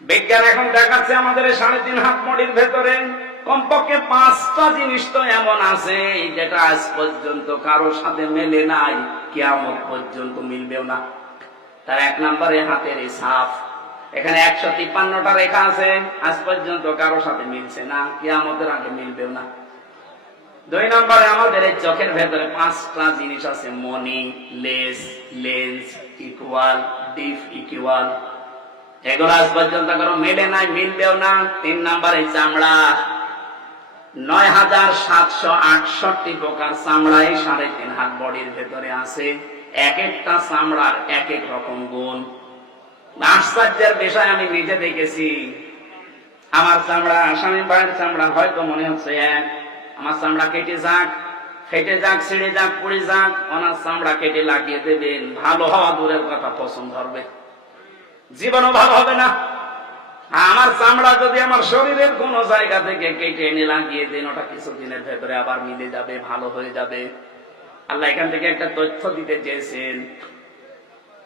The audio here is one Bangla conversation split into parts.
বিজ্ঞান এখন দেখাচ্ছে আমাদের 3.5 হাত বডির ভেতরে কমপক্ষে 5টা জিনিস তো এমন আছে যেটা আজ পর্যন্ত কারোর সাথে মেলে নাই, কিয়ামত পর্যন্ত মিলবেও না। তার 1 নম্বরে হাতের এই ছাপ। এখানে 153টা রেখা আছে, আজ পর্যন্ত কারোর সাথে মিলছে না, কিয়ামতের আগে মিলবেও না। 2 নম্বরে আমাদের এই চোখের ভেতরে 5টা জিনিস আছে, মনি, লেস, লেন্স, ইকুয়াল, ডিফ ইকুয়াল। এগুলো আজ পর্যন্ত কারো মেলে নাই, মিলবেও না। 3 নম্বরে চামড়া, 9768 প্রকার চামড়া এই 3.5 হাত বডির ভেতরে আছে। এক একটা চামড়ার এক এক রকম গুণ। আশ্চর্যের বিষয়, আমি নিজে দেখেছি। আমার চামড়া, স্বামী ভাইয়ের চামড়া হয়তো মনে হচ্ছে এক। আমার চামড়া কেটে যাক, ফেটে যাক, ছিঁড়ে যাক, পুড়ে যাক, ওনার চামড়া কেটে লাগিয়ে দেবেন, ভালো হওয়া দূরের কথা, পছন্দ হবে, জীবনও ভালো হবে না। আমার চামড়া যদি আমার শরীরের কোন জায়গা থেকে কেটে এনে লাগিয়ে দেন, ওটা কিছুদিনের ভেতরে আবার মিলে যাবে, ভালো হয়ে যাবে। আল্লাহ এখান থেকে একটা তথ্য দিতে চেয়েছেন,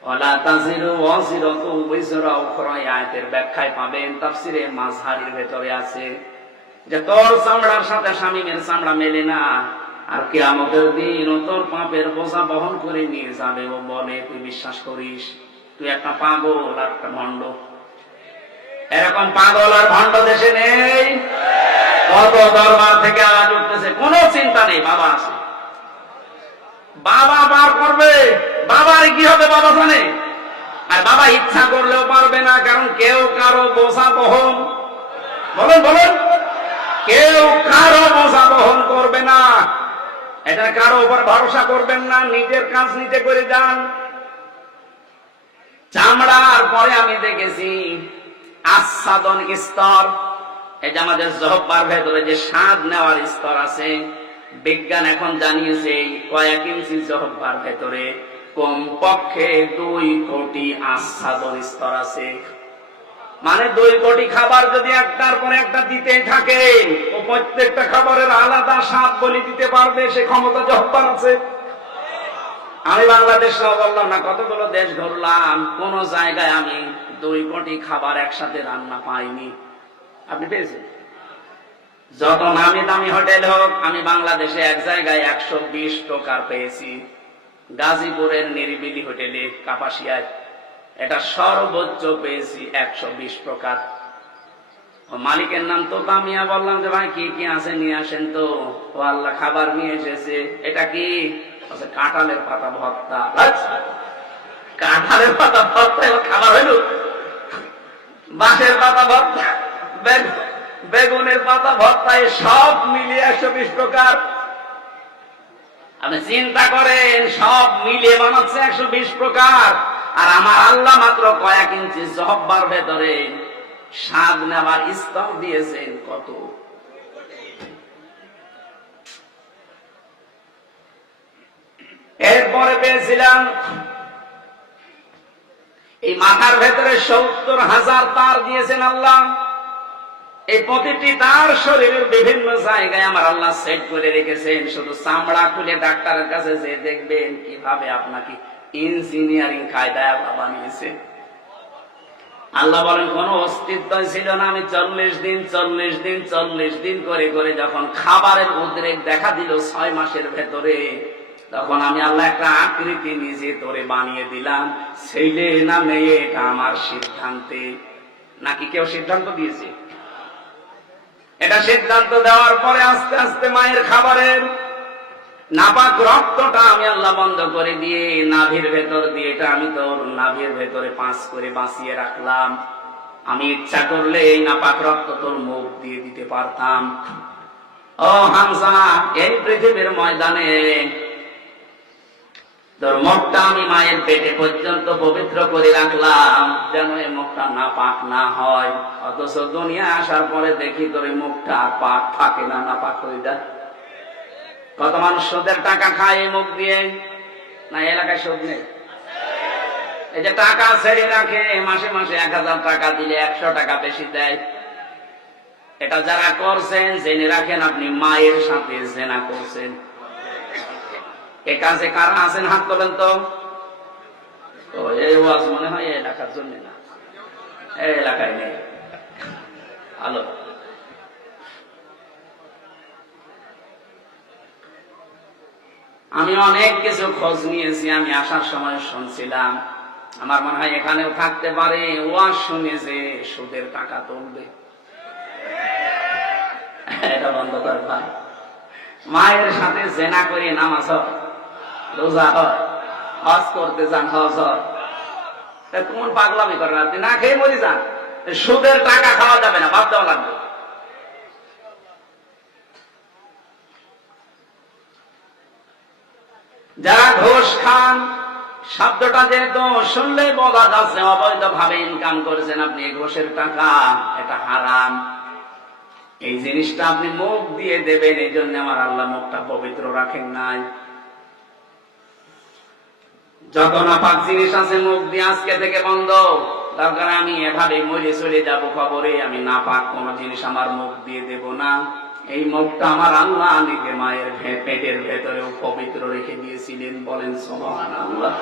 ওয়ালা তাজিরু ওয়াজিরাতুন বিজরা উখরা, আয়াতের ব্যাখ্যায় পাবেন, তাফসিরে মাযহারির ভেতরে আছে যে তোর চামড়ার সাথে শামীমের চামড়া মেলে না, আর কিয়ামতের দিন ও তোর পাপের বোঝা বহন করে নিয়ে যাবে। ও বলে তুই বিশ্বাস করিস? তুই একটা পাগল আর একটা ভণ্ড। এরকম পাগল আর ভণ্ড দেশে নেই। কত দরবার থেকে আওয়াজ উঠতেছে, কোনো চিন্তা নেই, বাবা আছে, বাবা বার করবে। বাবার কি হবে বাবা জানে, আর বাবা ইচ্ছা করলেও পারবে না, কারণ কেউ কারো বোঝা বহন, বলেন বলেন, কেউ কারো বোঝা বহন করবে না। এটা কারো উপর ভরসা করবেন না, নিজের কাজ নিজে করে যান। চামড়ার পরে আমি দেখেছি আচ্ছাদন স্তর। এই যে আমাদের জহব্বার ভেতরে যে স্বাদ নেওয়ার স্তর আছে, বিজ্ঞান এখন জানিয়েছে কয়েক ইঞ্চি জহব্বার ভেতরে কমপক্ষে 2 কোটি আচ্ছাদন স্তর আছে। মানে 2 কোটি খাবার যদি একটার পর একটা দিতে থাকে, ও প্রত্যেকটা খাবারের আলাদা স্বাদ বলে দিতে পারবে, সে ক্ষমতা জহব্বার আছে। আমি বাংলাদেশ বললাম না, কতগুলো দেশ ঘুরলাম, কোন জায়গায় আমি 2 কোটি খাবার একসাথে রান্না পাইনি। আপনি পেয়েছেন? যত নামি দামি হোটেল হোক, আমি বাংলাদেশে এক জায়গায় 120 প্রকার পেয়েছি। গাজীপুরের নিরিবিলি হোটেলে কাপাসিয়ায়, এটা সর্বোচ্চ পেয়েছি 120 প্রকার। মালিকের নাম তো তামিয়া। বললাম যে ভাই কি কি আছে নিয়ে আসেন তো। ও আল্লাহ, খাবার নিয়ে এসেছে। এটা কি? কাঁঠালের পাতা ভর্তা। কাঁঠালের পাতা ভর্তা খাবার হইল? বাঁশের পাতা ভর্তা, বেগুনের পাতা ভর্তা, সব মিলিয়ে 120 প্রকার। আপনি চিন্তা করেন, সব মিলিয়ে বানাচ্ছে 120 প্রকার। আর আমার আল্লাহ মাত্র কয়েক ইঞ্চি জহব্বার ভেতরে স্বাদ নেওয়ার স্তর দিয়েছেন কত। এরপরে পেয়েছিলাম এই মাথার ভেতরে 70,000 তার দিয়েছেন আল্লাহ। এই প্রতিটি তার শরীরের বিভিন্ন জায়গায় আমার আল্লাহ সেট করে রেখেছেন। শুধু চামড়া খুলে ডাক্তারের কাছে যে দেখবেন কিভাবে আপনাকে ইঞ্জিনিয়ারিং কায়দায় আল্লাহ বানিয়েছে। আল্লাহ বলেন কোন অস্তিত্ব ছিল না। আমি 40 দিন করে করে যখন খাবারের উদ্রেক দেখা দিল 6 মাসের ভেতরে, তখন আমি আল্লাহ একটা আকৃতি নিজে তোরে বানিয়ে দিলাম। ছেলে না মেয়ে এটা আমার সিদ্ধান্তে। নাকি কেউ সিদ্ধান্ত দিয়েছে? এটা সিদ্ধান্ত দেওয়ার পরে আস্তে আস্তে মায়ের খাবারের নাপাক রক্তটা আমি আল্লাহ বন্ধ করে দিয়ে নাভির ভেতর দিয়ে, এটা আমি তোর নাভির ভেতরে 5 করে বাঁচিয়ে রাখলাম। আমি ইচ্ছা করলে এই নাপাক রক্ত তোর মুখ দিয়ে দিতে পারতাম। ও হামজা, এই পৃথিবীর ময়দানে তোর মুখটা আমি মায়ের পেটে পর্যন্ত পবিত্র করে রাখলাম, যেন এই মুখটা নাপাক না হয়। অথচ দুনিয়া আসার পরে দেখি তোর এই মুখটা পাক থাকে না, নাপাক হয়ে যায়। কত মানুষ সুদের টাকা খায় এই মুখ দিয়ে। না এলাকায় সুদ নেই? এই যে টাকা ছেড়ে রাখে, মাসে মাসে 1000 টাকা দিলে 100 টাকা বেশি দেয়। এটা যারা করছেন জেনে রাখেন, আপনি মায়ের সাথে জেনা করছেন। এ কাজে কারা আছেন হাত তোলেন তো। এই ওয়াজ মনে হয় এলাকার জন্য না। এই এলাকায় নেই। ভালো, আমি অনেক কিছু খোঁজ নিয়েছি। আমি আসার সময় শুনছিলাম, আমার মনে হয় এখানেও থাকতে পারে, ওয়াজ শুনে যে সুদের টাকা তুলবে। এটা বন্ধ কর ভাই। মায়ের সাথে জেনা করে নামাজ হয়, রোজা হয়, হজ করতে যান, হজ হয়। কোন পাগলামি করেন আপনি? না খেয়ে মরি যান, সুদের টাকা খাওয়া যাবে না, বাদ দেওয়া লাগবে। যারা ঘোষ খান, শব্দটা যেহেতু শুনলে বোঝা যাচ্ছে অবৈধ ভাবে ইনকাম করেছেন আপনি ঘোষের টাকা, এটা হারাম। এই জিনিসটা আপনি মুখ দিয়ে দেবেন, এই জন্য আমার আল্লাহ মুখটা পবিত্র রাখেন নাই। যত নাপাক জিনিস আছে মুখ দিয়ে আজকে থেকে বন্ধ। দরকার আমি এভাবে মরে চলে যাব কবরে, আমি নাপাক কোন জিনিস আমার মুখ দিয়ে দেব না। এই মুখটা আমার আল্লাহ নিজে মায়ের পেটের ভেতরেও পবিত্র রেখে দিয়েছিলেন। বলেন সুবহানাল্লাহ।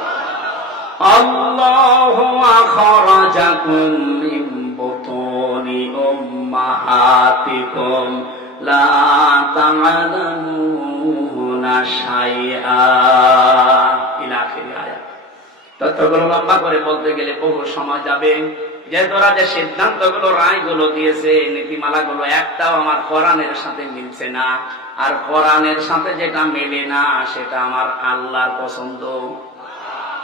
আল্লাহু আখরাজাকুম মিন বুতুনি উম্মাহাতিকুম লা তা'লামুনা শাইআ ইলা আখির আয়াত। তথ্যগুলো লম্বা করে বলতে গেলে বহু সময় যাবে। যে তোরা যে সিদ্ধান্তগুলো, রায়গুলো দিয়েছে, নীতিমালাগুলো, একটাও আমার কোরআনের সাথে মিলছে না। আর কোরআনের সাথে যেটা মেলে না সেটা আমার আল্লাহর পছন্দ।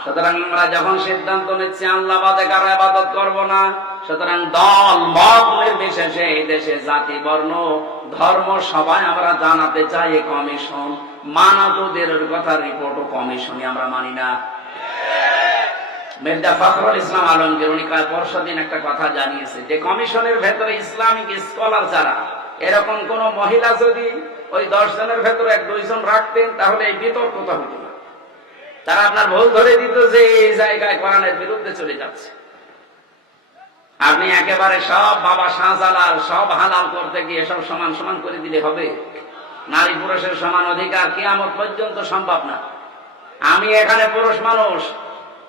সুতরাং আমরা যখন সিদ্ধান্ত নিচ্ছি আল্লাহ বাদে কারো ইবাদত করব না, সুতরাং দল মত নির্বিশেষে এই দেশে জাতি বর্ণ ধর্ম সবাই আমরা জানাতে চাই কমিশন মানাতোদের কথা, রিপোর্ট ও কমিশনই আমরা মানি না। মির্জা ফখরুল ইসলাম আলমগীর উনি পরশুদিন একটা কথা জানিয়েছে যে কমিশনের ভেতরে ইসলামিক স্কলার যারা, এরকম কোন মহিলা যদি ওই 10 জনের ভেতরে 1-2 জন রাখতেন তাহলে এই বিতর্কটা হতো না। তারা আপনার ভুল ধরে দিত যে এই জায়গায় কোরআনের বিরুদ্ধে চলে যাচ্ছে। আপনি একেবারে সব বাবা শাহজালাল সব হালাল করতে গিয়ে সব সমান সমান করে দিলে হবে? নারী পুরুষের সমান অধিকার কিয়ামত পর্যন্ত সম্ভব না। আমি এখানে পুরুষ মানুষ,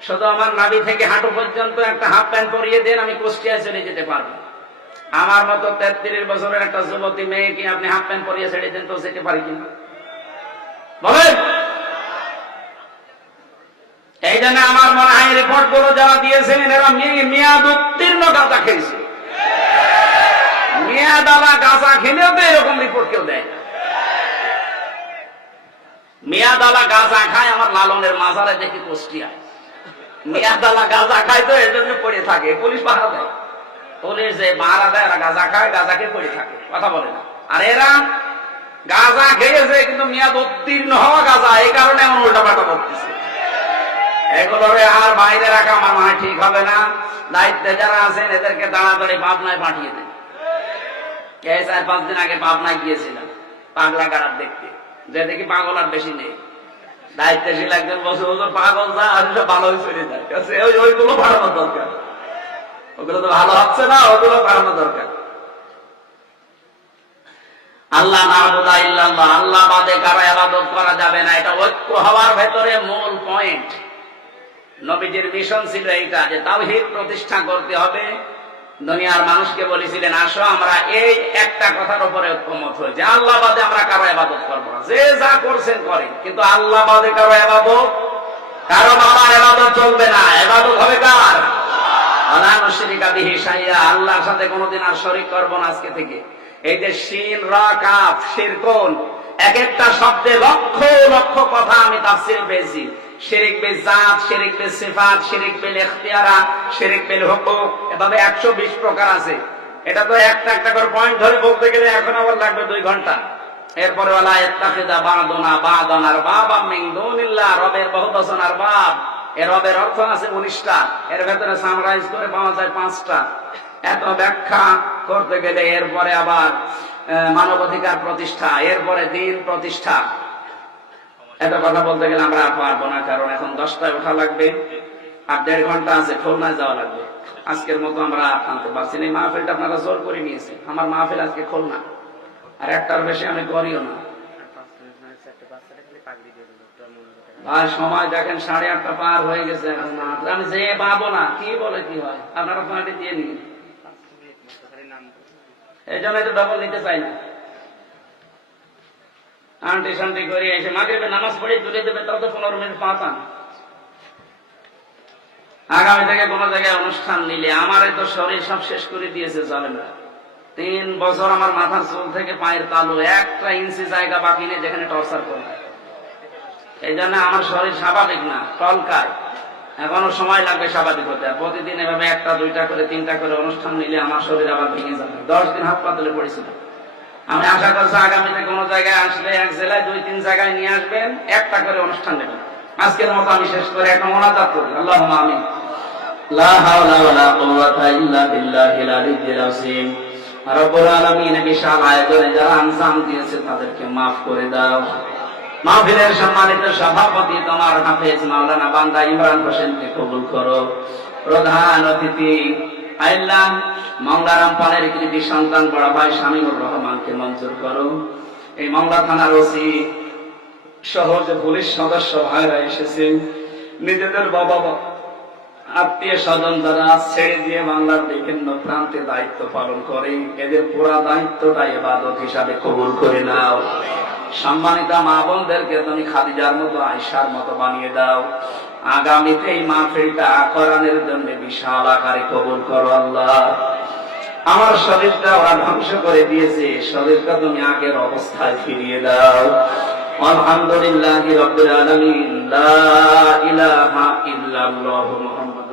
শুধু আমার নাভি থেকে হাঁটু পর্যন্ত একটা হাফ প্যান্ট পরিয়ে দেন, আমি কুষ্টিয়ায় চলে যেতে পারবো। আমার মতো 33 বছরের একটা যুবতী মেয়েকে আপনি হাফ প্যান্ট পরিয়ে ছেড়ে দেন তো যেতে পারি কিনা বলেন? এই জন্য আমার মনে হয় রিপোর্ট গুলো যারা দিয়েছেন এরা মেয়াদ উত্তীর্ণ গাঁজা খেয়েছে। মেয়াদালা গাঁজা খেলেও তো এরকম রিপোর্ট কেউ দেয় না। মেয়াদালা গাঁজা খায় আমার লালনের মাজারে দেখি কুষ্টিয়ায়। মেয়াদালা গাঁজা খায় তো এর জন্য পড়ে থাকে, পুলিশ পাহারা দেয়। পুলিশ যে পাহারা দেয় এরা গাঁজা খায়, গাঁজাকে পড়ে থাকে, কথা বলে না। আর এরা গাঁজা খেয়েছে কিন্তু মেয়াদ উত্তীর্ণ হওয়া গাঁজা, এই কারণে এমন উল্টাপাল্টা করতেছে। এগুলোরে আর বাইরে রাখা আমার মনে ঠিক হবে না। দায়িত্বে যারা আছেন এদেরকে তাড়াতাড়ি পাবনায় পাঠিয়ে দেন। 4-5 দিন আগে পাবনায় গিয়েছিলাম পাগলা গাড়ার দেখতে, যে দেখি পাগল আর বেশি নেই। দায়িত্বশীল একজন বসে হুজুর পাগল যা আর সব ভালো হয়ে চলে যায়, ওইগুলো বাড়ানো দরকার। ওগুলো তো ভালো হচ্ছে না, ওগুলো বাড়ানো দরকার। আল্লাহ না'বুদা ইল্লাল্লাহ, আল্লাহ বাদে কারো ইবাদত করা যাবে না, এটা ঐক্য হওয়ার ভেতরে মূল পয়েন্ট। নবীজির মিশন ছিল এইটা যে তাওহীদ প্রতিষ্ঠা করতে হবে। দুনিয়ার মানুষকে বলেছিলেন আসো আমরা এই একটা কথার উপরে ঐক্যমত হই যে আল্লাহ বাদে আমরা কারো ইবাদত করব না। যে যা করছেন করেন, কিন্তু আল্লাহ বাদে কারো ইবাদত, কারো বাবার ইবাদত চলবে না। ইবাদত হবে কার? আল্লাহ মুশরিকা বিহি শাইআ, আল্লাহর সাথে কোনোদিন আর শরীক করব না আজকে থেকে। এই যে শিন রা কাফ শিরকুন, এক একটা শব্দে লক্ষ লক্ষ কথা আমি তাফসীরে পেয়েছি। শিরিক বিল জাত, শিরিক বিল সিফাত, শিরিক বিল ইখতিয়ারাত, শিরিক বিল হুকুক, এভাবে 120 প্রকার আছে। এটা তো একটা একটা করে পয়েন্ট ধরে বলতে গেলে এখন আবার লাগবে 2 ঘন্টা। এরপরে ওয়ালা ইত্তাখিযা বা'দুনা বা'দান আরবাবা মিন দুনিল্লাহ, রবের বহুবচন আরবাব। এর রবের অর্থ আছে 19টা, এর ভেতরে সামরাইজ করে পাওয়া যায় 5টা। এত ব্যাখ্যা করতে গেলে এরপরে আবার মানবাধিকার প্রতিষ্ঠা, এরপরে দিন প্রতিষ্ঠা, এত কথা বলতে গেলে আমরা আর পারবো না। কারণ এখন 10টায় ওঠা লাগবে, আর 1.5 ঘন্টা আছে, খুলনায় যাওয়া লাগবে। আজকের মতো আমরা আনতে পারছি না। মাহফিলটা আপনারা জোর করে নিয়েছেন। আমার মাহফিল আজকে খুলনা, আর একটার বেশি আমি করিও না। আর সময় দেখেন 8:30 পার হয়ে গেছে, এখন আমি যে পাবো না, কি বলে কি হয়, আপনারা তোমাকে দিয়ে নিন। এই জন্য তো ডবল নিতে চাই না। আন্টি শান্তি করে এসে মাগরিবের নামাজ পড়ে তুলে দেবে, তাও তো 15 মিনিট পাতাম। আগামী থেকে কোন জায়গায় অনুষ্ঠান নিলে আমার তো শরীর সব শেষ করে দিয়েছে, চলে না। 3 বছর আমার মাথার চুল থেকে পায়ের তালু 1 ইঞ্চি জায়গা বাকি নেই যেখানে টর্চার করে। এই জন্য আমার শরীর স্বাভাবিক না, টলকায়। এখনো সময় লাগবে স্বাভাবিক হতে। প্রতিদিন এভাবে 1টা 2টা করে 3টা করে অনুষ্ঠান নিলে আমার শরীর আবার ভেঙে যাবে। 10 দিন হাত পা তুলে পড়েছিল। আমি আশা করছি আগামীতে কোনো জায়গায় আসলে, এক জেলায় 2-3 জায়গায় নিয়ে আসবেন, 1টা করে অনুষ্ঠান নেবেন। আজকের মতো আমি শেষ করে একটা মোনাজাত করি। আল্লাহুম্মা আমিন। লা হাওলা ওয়ালা কুওয়াতা ইল্লা বিল্লাহিল আলিয়্যিল আযীম। রব্বুল আলামিন বিশাল আয়োজনে যারা আনসাম দিয়েছে তাদেরকে মাফ করে দাও। মাহফিলের সম্মানিত সভাপতি তোমার হাফেজ মাওলানা বান্দা ইমরান হোসেনকে কবুল করো। প্রধান অতিথি আল্লাহ মংলারাম পালের কৃতি সন্তান বড় ভাই শামীমুর রহমানকে মঞ্জুর করো। এই মংলা থানার ওসি সহ যে পুলিশ সদস্য ভাইরা এসেছেন, নিজেদের বাবা আত্মীয় স্বজন যারা ছেড়ে দিয়ে বাংলার বিভিন্ন প্রান্তে দায়িত্ব পালন করে, এদের পুরা দায়িত্বটা ইবাদত হিসাবে কবুল করে নাও। সম্মানিত মা বোনদেরকে তুমি খাদিজার মতো, আয়েশার মতো বানিয়ে দাও। আগামীতে এই মাহফিলটা কোরআনের জন্য বিশাল আকারে কবুল করো আল্লাহ। আমার শরীরটা ওরা ধ্বংস করে দিয়েছে, শরীরটা তুমি আগের অবস্থায় ফিরিয়ে দাও। আলহামদুলিল্লাহি রাব্বিল আলামিন। লা ইলাহা ইল্লাল্লাহু মুহাম্মাদুর